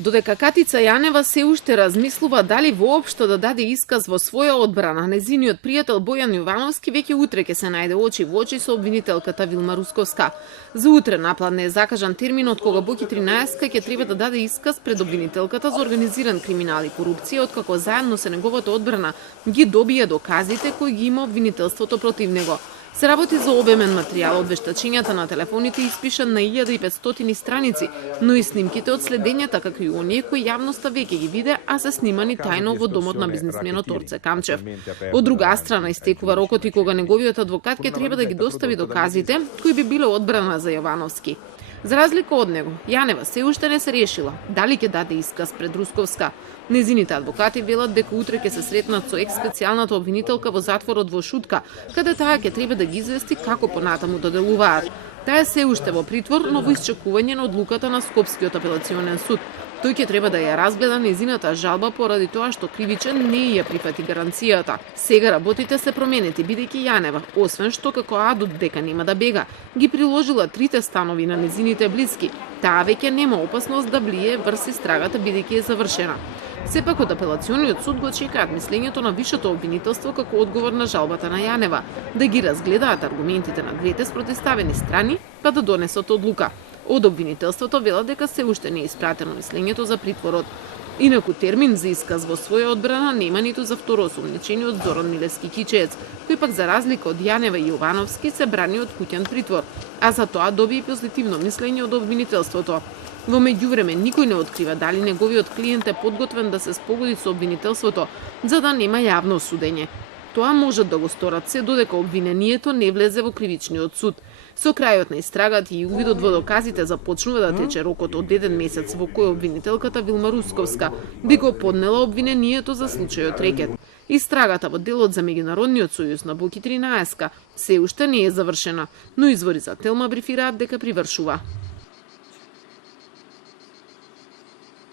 Додека Катица Јанева се уште размислува дали воопшто да даде исказ во своја одбрана, незиниот пријател Бојан Јовановски веќе утре ќе се најде очи во очи со обвинителката Вилма Русковска. За утре напладне е закажан терминот кога Боки 13 ќе треба да даде исказ пред обвинителката за организиран криминал и корупција, откако заедно со неговата одбрана ги добија доказите кои ги има обвинителството против него. Се работи за обемен материјал од вештачењата на телефоните испишан на 1500 страници, но и снимките од следењата, како и оние кои јавноста веќе ги виде, а се снимани тајно во домот на бизнисменот Орце Камчев. Од друга страна истекува рокот и кога неговиот адвокат ќе треба да ги достави доказите кои би биле одбрана за Јовановски. За разлика од него, Јанева се уште не се решила дали ќе даде исказ пред Русковска. Незините адвокати велат дека утре ќе се сретнат со екс-специјалната обвинителка во затворот во Шутка, каде таа ќе треба да ги извести како понатаму да делуваат. Таа е се уште во притвор, но во исчекување на одлуката на Скопскиот апелационен суд. Тој ќе треба да ја разгледа незината жалба поради тоа што кривичен не ја прифати гаранцијата. Сега работите се променети, бидејќи Јанева, освен што како адут дека нема да бега, ги приложила трите станови на незините блиски. Таа веќе нема опасност да влие врз истрагата бидејќи е завршена. Сепак од апелациониот суд го чекаат мислењето на висшето обвинителство како одговор на жалбата на Јанева, да ги разгледаат аргументите на двете спротивставени страни, па да донесат одлука. Од обвинителството велат дека се уште не е испратено мислењето за притворот. Инаку термин за исказ во своја одбрана нема ниту за второосомничениот Зоран Милевски Кичеец, кој пак за разлика од Јанева и Јовановски се брани од куќен притвор, а за тоа доби и позитивно мислење од обвинителството. Во меѓувреме никој не открива дали неговиот клиент е подготвен да се спогоди со обвинителството, за да нема јавно судење. Тоа можат да го сторат се додека обвинението не влезе во кривичниот суд. Со крајот на истрагата и увидот во доказите започнува да тече рокот од 1 месец во кој обвинителката Вилма Русковска би го поднела обвинението за случајот рекет. Истрагата во делот за Меѓународниот сојуз на Боки 13 се уште не е завршена, но извори за Телма брифираат дека привршува.